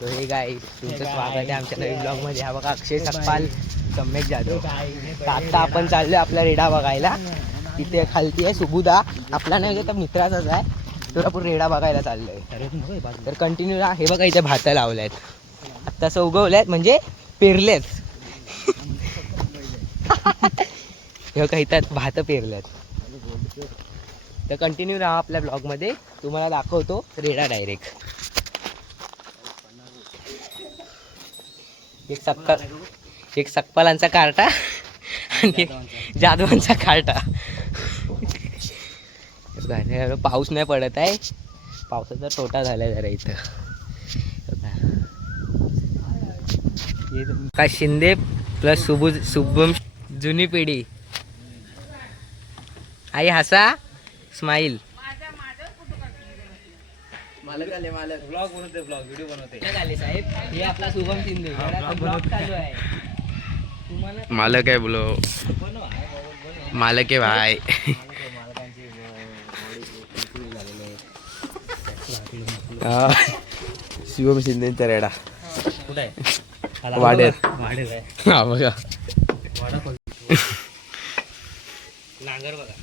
तो हे गाय तुमचं स्वागत आहे आमच्या नवीन ब्लॉग मध्ये. हा बघा अक्षय सकपाल, सम्यक जाधव. आता आपण चाललोय आपला रेडा बघायला. इथे खालती आहे सुबुदा, आपला नाही तर मित्राचाच आहे. तो आपण रेडा बघायला चाललोय. तर कंटिन्यू हे बघा इथे भात लावल्यात, आता उगवल्यात म्हणजे पेरलेत. हे बघा इथं भात पेरल्यात. तर कंटिन्यू राहा आपल्या ब्लॉग मध्ये, तुम्हाला दाखवतो रेडा डायरेक्ट. एक सकपालांचा कार्टा आणि जाधवांचा कार्टा. पाऊस नाही पडत आहे, पावसाचा तोटा झालाय जरा इथं. काय शिंदे प्लस शुभम जुनी पिढी. आई हसा स्माईल. मालक आले, मालक ब्लॉग बनवते, ब्लॉग व्हिडिओ बनवते आले साहेब. हे आपला शुभम शिंदे ब्लॉग चालू आहे. मालक आहे बोलो, मालक आहे भाई. शिवम शिंदेचा रेडा कुठे आहे? वाडेर. हा बघा नांगर बघा.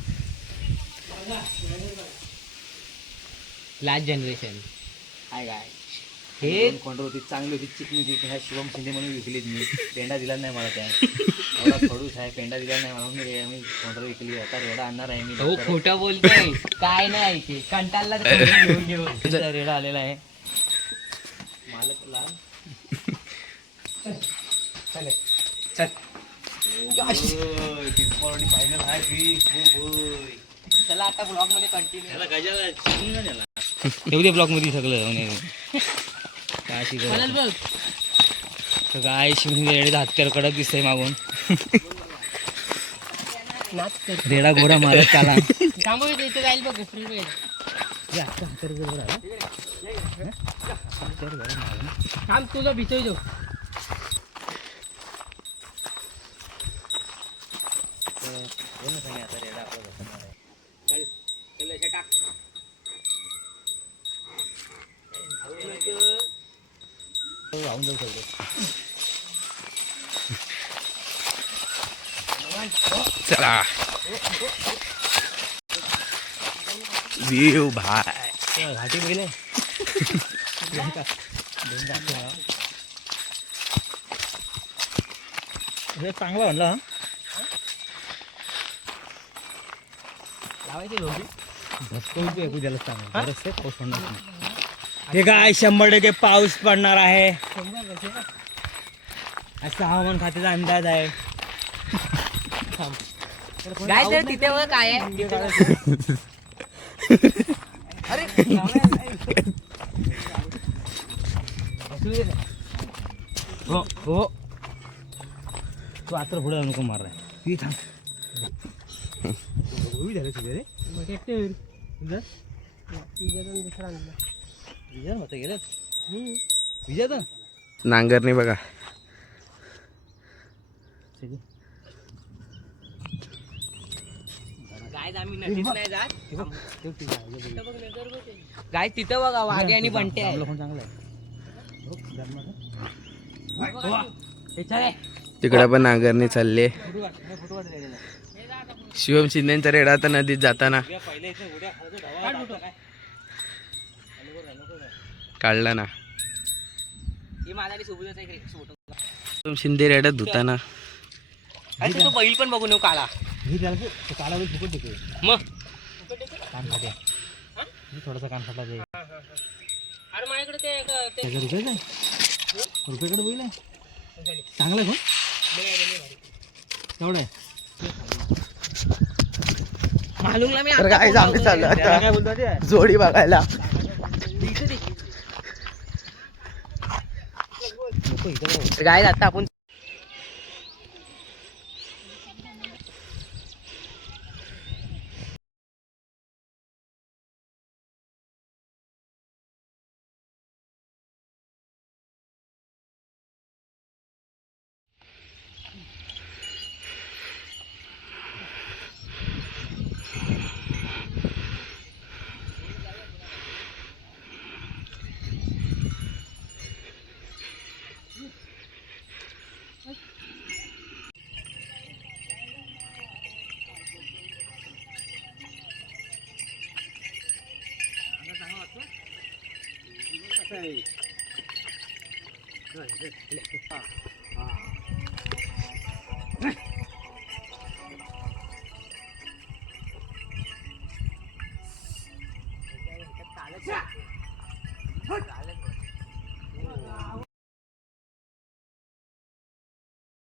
लास्ट जनरेशन काय काय हे कोंडर होती, चांगली होती, चिकनी होती. ह्या शिवम शिंदे म्हणून विकलीत मी. पेंडा दिला नाही मला, त्या एवढा खडूस आहे, पेंडा दिला नाही मला, मी कोंडर विकली. आता रेडा आणणार आहे मी. हो खोटं बोलतोय, काय नाही ते कंटाळला घेऊन घेऊन रेडा आलेला आहे. मालक लाल चल चल फायनल आहे. चला आता ब्लॉग मध्ये कंटिन्यू ठेवू दे. ब्लॉग मध्ये सगळं काय शिकवलं काय शिवून हत्यार कडक दिसतंय मागून. रेडा घोडा मारत चाला. जाईल बघ फ्री थांब तुझं भिचोय जो. चला व्ह्यू भाई घाटी पहिले चांगला म्हणला लावायची लोंबी उद्याला चांगला पाऊस पडणार. हे काय 100% पाऊस पडणार आहे असा हवामान खात्याचा अंदाज आहे. काय तर तिथे वर काय आहे? अरे हो हो तू आता पुढे नको मारलाय. ती थांब झालं तुझे रे विजय नांगरणी बघा. गाय तिथं बघा वाघे आणि बंटे आहे. तिकडे पण नांगरणी चालली. शिवम शिंदेचा रेडा तर नदीत जाताना काढला ना. शिवम शिंदे रेडा धुताना. तो बैल पण बघू नको काळा काळा बैल फुकट देतोय. मग कान फाटे थोडासा कान फाटला ते. अरे माझ्याकडे ते रुपयाकडे बैल आहे चांगला आहे. एवढं आहे मालूमला मी काय आम्ही चाललो आता जोडी बघायला. काय आता आपण आहे. चालत